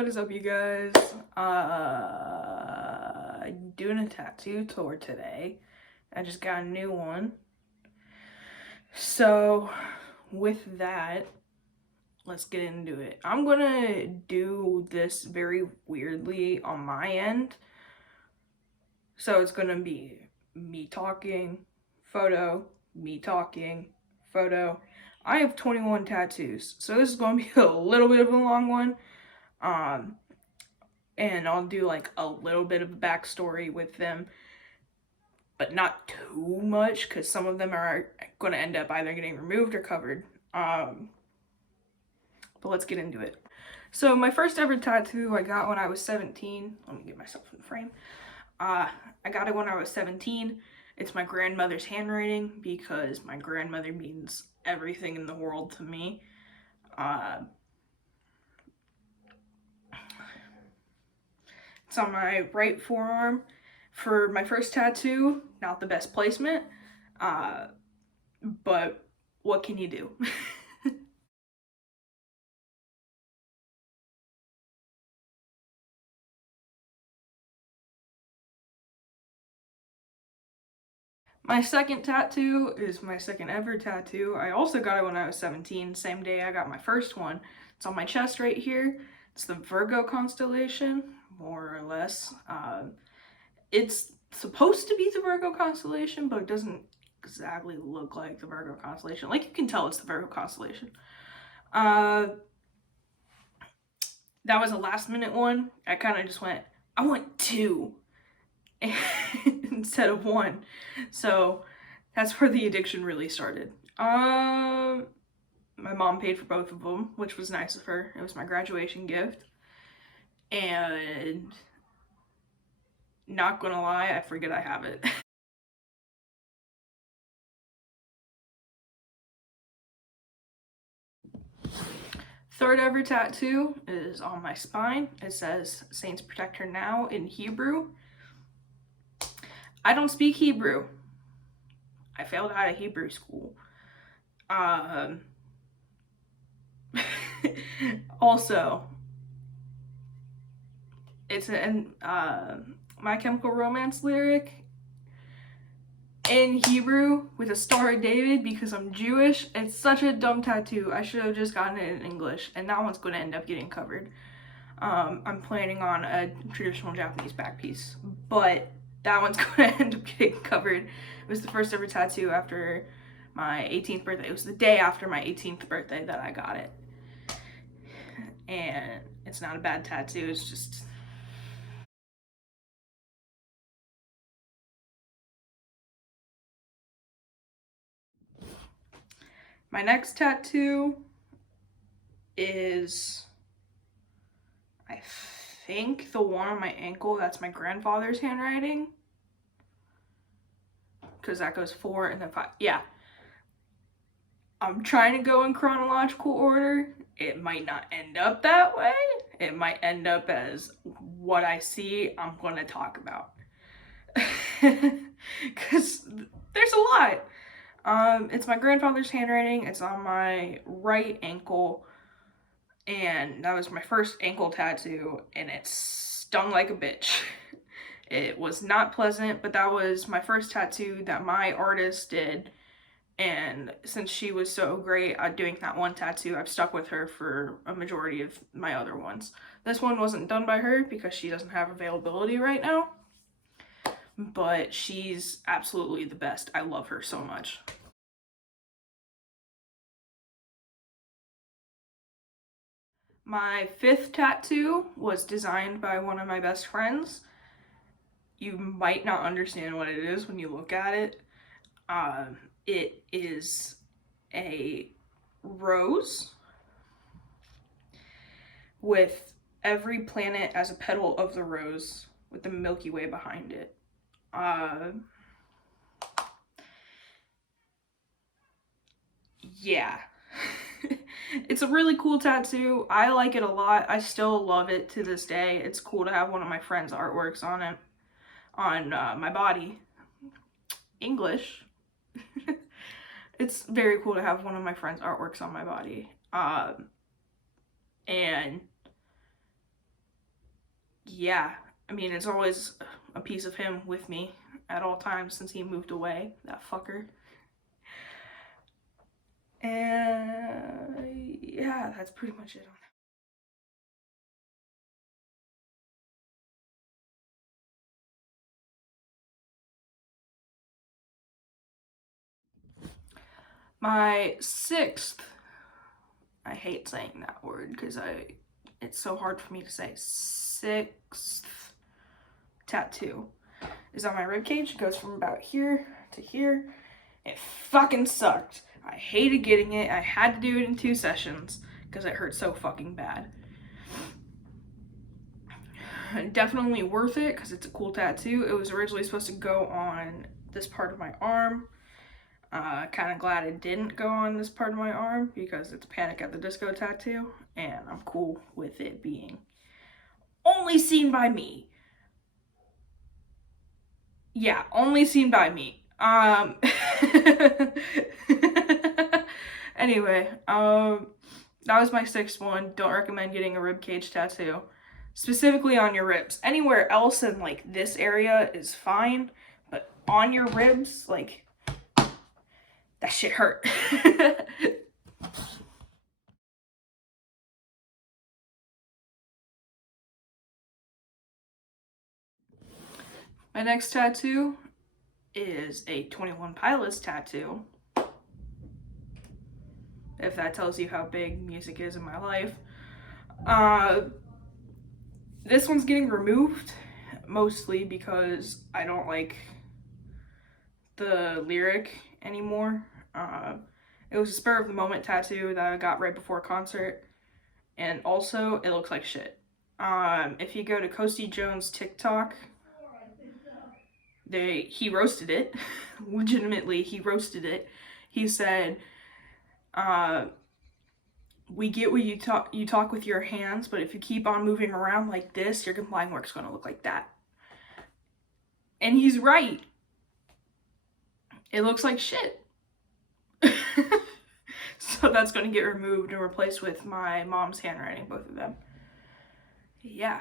what is up, you guys? Doing a tattoo tour today. I just got a new one. So, with that, let's get into it. I'm gonna do this very weirdly on my end. So it's gonna be me talking, photo, me talking, photo. I have 21 tattoos, so this is gonna be a little bit of a long one. And I'll do like a little bit of a backstory with them, but not too much because some of them are going to end up either getting removed or covered. But let's get into it. So my first ever tattoo I got when I was 17. Let me get myself in the frame. I got it when I was 17. It's my grandmother's handwriting because my grandmother means everything in the world to me. It's on my right forearm. For my first tattoo, not the best placement, but what can you do? My second tattoo is my second ever tattoo. I also got it when I was 17, same day I got my first one. It's on my chest right here. It's the Virgo constellation, more or less. It's supposed to be the Virgo constellation, but it doesn't exactly look like the Virgo constellation. Like, you can tell it's the Virgo constellation. That was a last minute one. I kind of just went, I want two instead of one. So that's where the addiction really started. My mom paid for both of them, which was nice of her. It was my graduation gift. And not gonna lie, I forget I have it. Third ever tattoo is on my spine. It says Saints Protect Her Now in Hebrew. I don't speak Hebrew. I failed out of Hebrew school. Also, it's an My Chemical Romance lyric in Hebrew with a Star of David because I'm Jewish. It's such a dumb tattoo. I should have just gotten it in English, and that one's going to end up getting covered. I'm planning on a traditional Japanese back piece, but that one's going to end up getting covered. It was the first ever tattoo after my 18th birthday. It was the day after my 18th birthday that I got it. And it's not a bad tattoo, it's just... My next tattoo is, I think, the one on my ankle. That's my grandfather's handwriting. Because that goes 4 and then 5. Yeah. I'm trying to go in chronological order. It might not end up that way. It might end up as what I see I'm going to talk about. Because there's a lot. It's my grandfather's handwriting. It's on my right ankle. And that was my first ankle tattoo. And it stung like a bitch. It was not pleasant, but that was my first tattoo that my artist did. And since she was so great at doing that one tattoo, I've stuck with her for a majority of my other ones. This one wasn't done by her because she doesn't have availability right now. But she's absolutely the best. I love her so much. My fifth tattoo was designed by one of my best friends. You might not understand what it is when you look at it. It is a rose with every planet as a petal of the rose with the Milky Way behind it. Yeah. It's a really cool tattoo. I like it a lot. I still love it to this day. It's cool to have one of my friend's artworks on it, on my body. English. It's very cool to have one of my friend's artworks on my body. And yeah, I mean, it's always a piece of him with me at all times since he moved away, that fucker. And yeah, that's pretty much it on that. My sixth, I hate saying that word because it's so hard for me to say. Sixth tattoo is on my ribcage. It goes from about here to here. It fucking sucked. I hated getting it. I had to do it in 2 sessions because it hurt so fucking bad. Definitely worth it because it's a cool tattoo. It was originally supposed to go on this part of my arm. Kind of glad it didn't go on this part of my arm because it's Panic at the Disco tattoo, and I'm cool with it being only seen by me. Yeah, only seen by me. Anyway, that was my 6th one. Don't recommend getting a ribcage tattoo. Specifically on your ribs. Anywhere else in like this area is fine, but on your ribs, like, that shit hurt. My next tattoo is a 21 Pilots tattoo. If that tells you how big music is in my life. This one's getting removed mostly because I don't like the lyric anymore. It was a spur of the moment tattoo that I got right before a concert, and also it looks like shit. If you go to Coasty Jones' TikTok, he roasted it. Legitimately, he roasted it. He said, we get what you talk with your hands, but if you keep on moving around like this, your complying work's gonna look like that. And he's right. It looks like shit. So that's gonna get removed and replaced with my mom's handwriting, both of them. Yeah.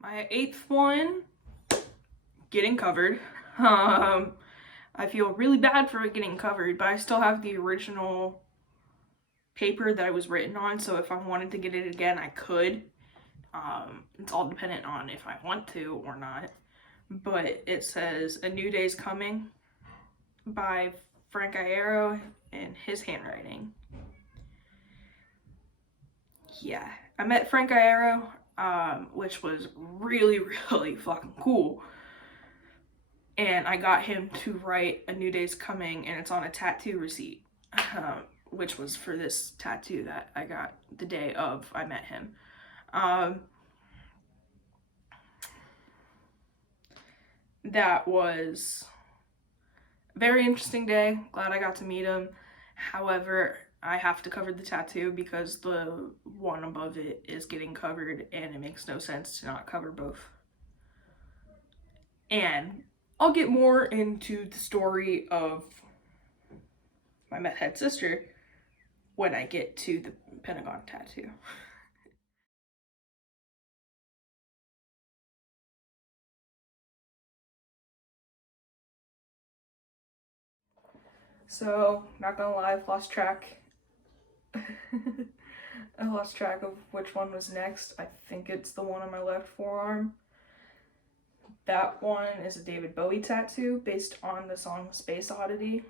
My 8th one, getting covered. I feel really bad for it getting covered, but I still have the original paper that it was written on, so if I wanted to get it again, I could. It's all dependent on if I want to or not. But it says A New Day's Coming by Frank Iero in his handwriting. Yeah, I met Frank Iero, which was really, really fucking cool. And I got him to write A New Day's Coming, and it's on a tattoo receipt, which was for this tattoo that I got the day of I met him. That was a very interesting day. Glad I got to meet him. However, I have to cover the tattoo because the one above it is getting covered, and it makes no sense to not cover both. And I'll get more into the story of my meth head sister when I get to the Pentagon tattoo. So, not gonna lie, I've lost track. I lost track of which one was next. I think it's the one on my left forearm. That one is a David Bowie tattoo based on the song Space Oddity,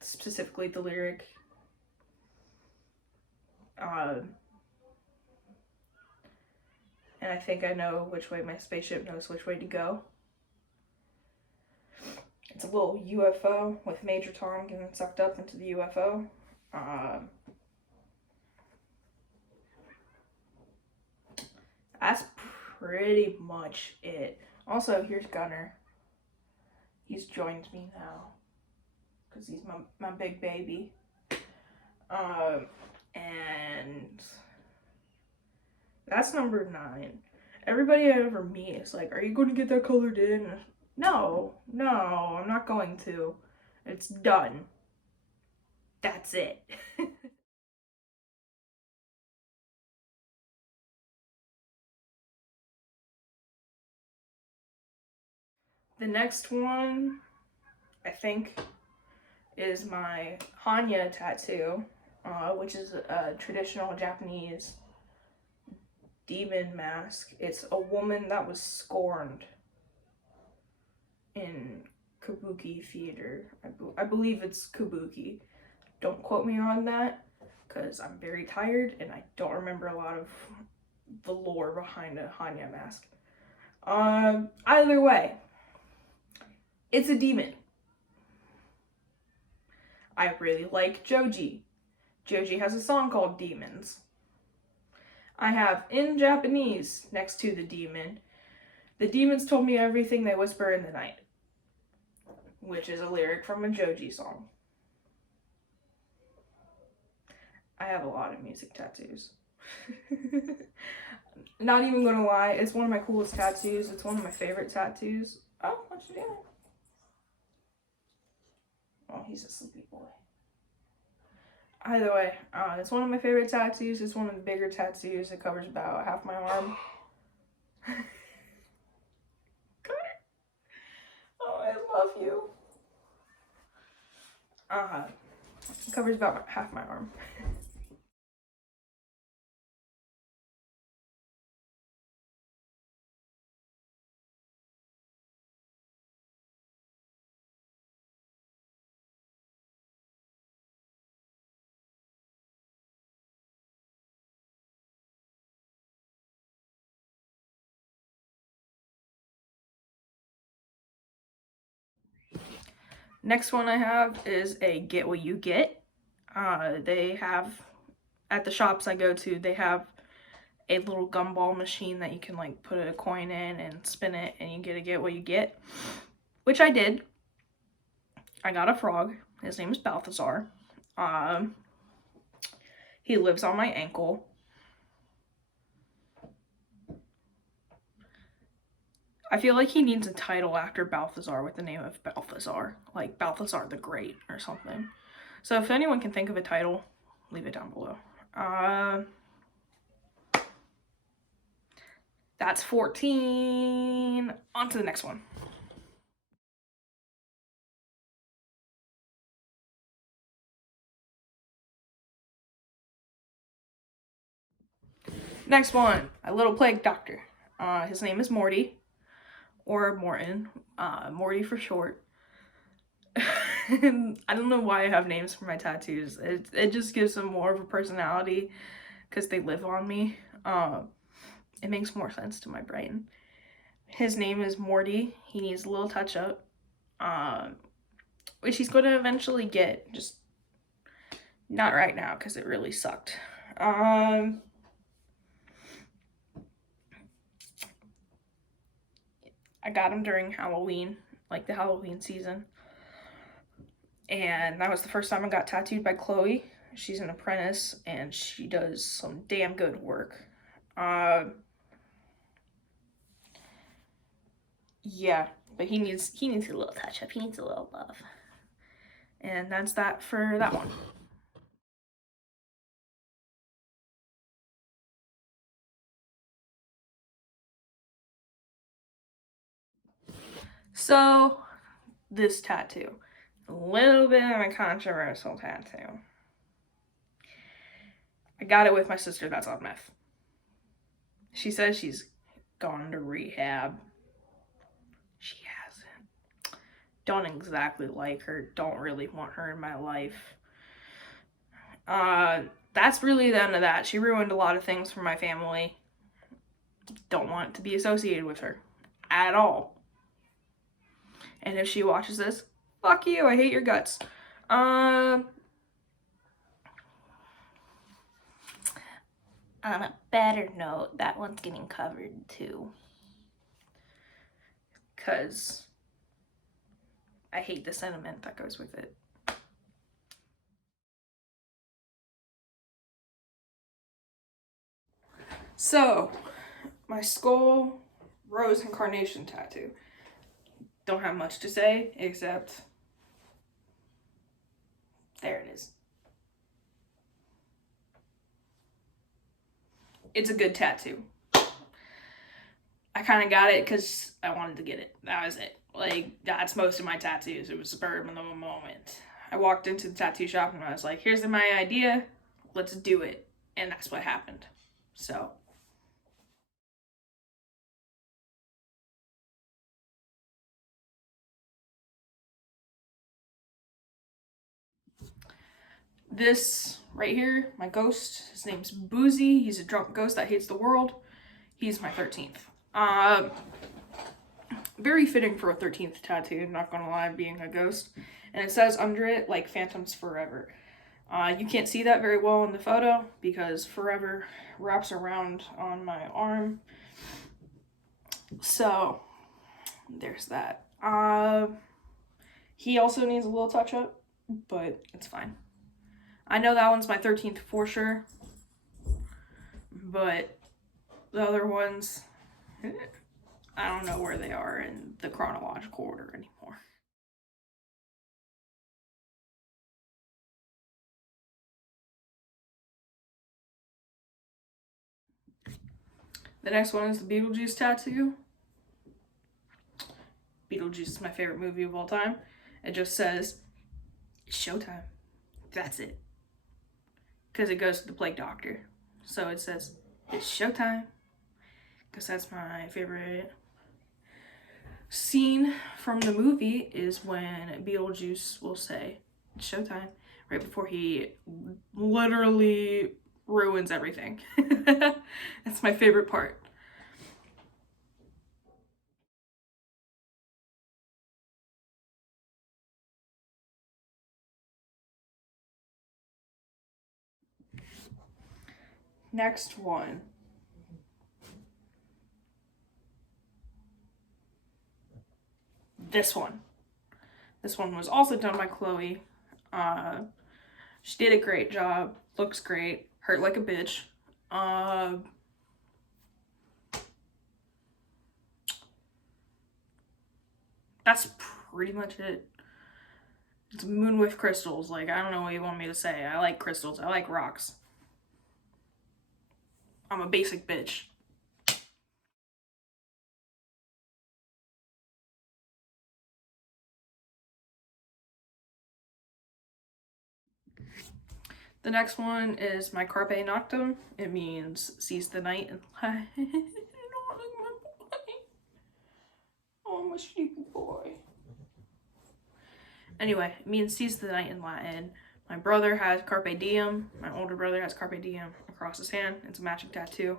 specifically the lyric. And I think I know which way my spaceship knows which way to go. It's a little UFO with Major Tom getting sucked up into the UFO. That's pretty much it. Also, here's Gunner. He's joined me now because he's my big baby. And that's number 9. Everybody I ever meet is like, are you going to get that colored in? No, I'm not going to. It's done. That's it. The next one, I think, is my hannya tattoo, which is a traditional Japanese demon mask. It's a woman that was scorned in Kabuki theater. I believe it's Kabuki. Don't quote me on that, because I'm very tired and I don't remember a lot of the lore behind a hannya mask. Either way, it's a demon. I really like Joji. Joji has a song called Demons. I have in Japanese next to the demon, the demons told me everything they whisper in the night, which is a lyric from a Joji song. I have a lot of music tattoos. Not even gonna lie, it's one of my coolest tattoos. It's one of my favorite tattoos. Oh, what you doing? Oh, he's a sleepy boy. Either way, it's one of my favorite tattoos. It's one of the bigger tattoos. It covers about half my arm. Oh, I love you. It covers about half my arm. Next one I have is a get what you get. They have, at the shops I go to, they have a little gumball machine that you can like put a coin in and spin it and you get what you get, which I did. I got a frog. His name is Balthazar. He lives on my ankle. I feel like he needs a title after Balthazar with the name of Balthazar, like Balthazar the Great or something. So if anyone can think of a title, leave it down below. That's 14. On to the next one. Next one, a little plague doctor. His name is Morty, or Morton, Morty for short. I don't know why I have names for my tattoos. It just gives them more of a personality because they live on me. It makes more sense to my brain. His name is Morty. He needs a little touch up, which he's going to eventually get. Just not right now because it really sucked. I got him during Halloween, like the Halloween season. And that was the first time I got tattooed by Chloe. She's an apprentice and she does some damn good work. Yeah, but he needs a little touch up. He needs a little love. And that's that for that one. So, this tattoo. A little bit of a controversial tattoo. I got it with my sister that's on meth. She says she's gone to rehab. She hasn't. Don't exactly like her. Don't really want her in my life. That's really the end of that. She ruined a lot of things for my family. Don't want to be associated with her at all. And if she watches this, fuck you, I hate your guts. On a better note, that one's getting covered too. Because I hate the sentiment that goes with it. So, my skull rose incarnation tattoo. Don't have much to say except there it is. it's a good tattoo. I kind of got it because I wanted to get it. That was it. Like, that's most of my tattoos. It was spur of the moment. I walked into the tattoo shop and I was like, here's my idea. Let's do it. And that's what happened. So. This right here, my ghost, his name's Boozy. He's a drunk ghost that hates the world. He's my 13th. Very fitting for a 13th tattoo, not gonna lie, being a ghost. And it says under it, like, Phantoms Forever. You can't see that very well in the photo because forever wraps around on my arm. So, there's that. He also needs a little touch up, but it's fine. I know that one's my 13th for sure, but the other ones, I don't know where they are in the chronological order anymore. The next one is the Beetlejuice tattoo. Beetlejuice is my favorite movie of all time. It just says, it's showtime. That's it. Because it goes to the plague doctor. So it says, it's showtime. Because that's my favorite scene from the movie is when Beetlejuice will say, it's showtime, right before he literally ruins everything. That's my favorite part. Next one. This one. This one was also done by Chloe. She did a great job. Looks great. Hurt like a bitch. That's pretty much it. It's a moon with crystals. Like, I don't know what you want me to say. I like crystals. I like rocks. I'm a basic bitch. The next one is my Carpe Noctem. It means seize the night and light. Oh, I'm a sleepy boy. Anyway, it means seize the night in Latin. My brother has Carpe Diem. My older brother has Carpe Diem across his hand. It's a matching tattoo.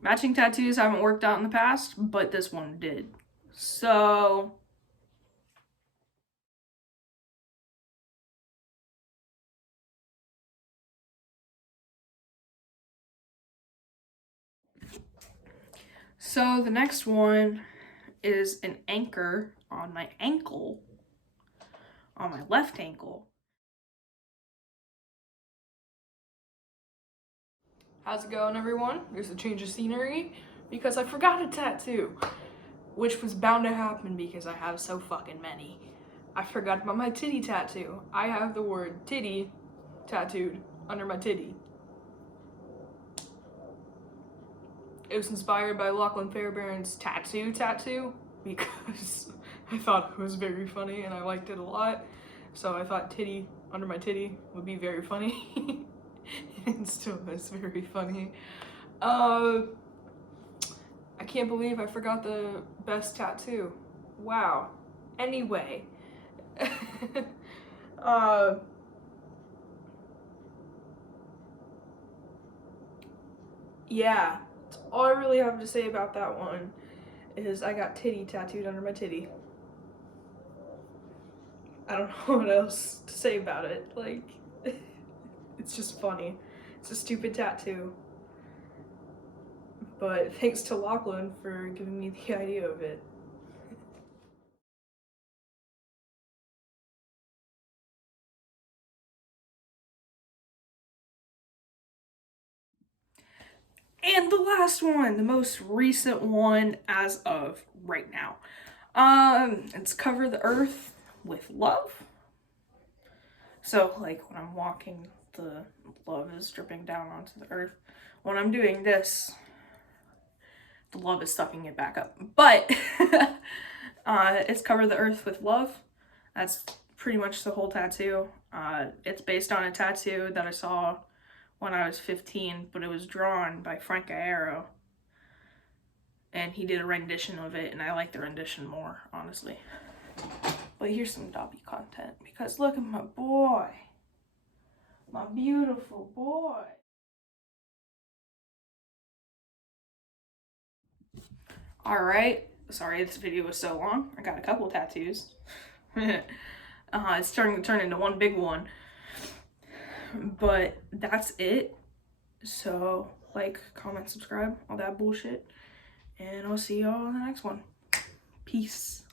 Matching tattoos haven't worked out in the past, but this one did. So the next one is an anchor on my ankle, on my left ankle. How's it going, everyone? There's a change of scenery because I forgot a tattoo, which was bound to happen because I have so fucking many. I forgot about my titty tattoo. I have the word titty tattooed under my titty. It was inspired by Lachlan Fairbairn's tattoo because I thought it was very funny and I liked it a lot. So I thought titty under my titty would be very funny. It still is very funny. I can't believe I forgot the best tattoo. Wow. Anyway. Yeah. All I really have to say about that one is I got titty tattooed under my titty. I don't know what else to say about it. Like, it's just funny. It's a stupid tattoo. But thanks to Lachlan for giving me the idea of it. And the last one, the most recent one as of right now. It's Cover the Earth with Love. So like when I'm walking, the love is dripping down onto the earth. When I'm doing this, the love is sucking it back up. But it's Cover the Earth with Love. That's pretty much the whole tattoo. It's based on a tattoo that I saw when I was 15, but it was drawn by Frank Aero. And he did a rendition of it, and I like the rendition more, honestly. But here's some Dobby content, because look at my boy. My beautiful boy. Alright, sorry this video was so long. I got a couple tattoos. It's starting to turn into one big one. But that's it. So, like, comment, subscribe, all that bullshit. And I'll see y'all in the next one. Peace.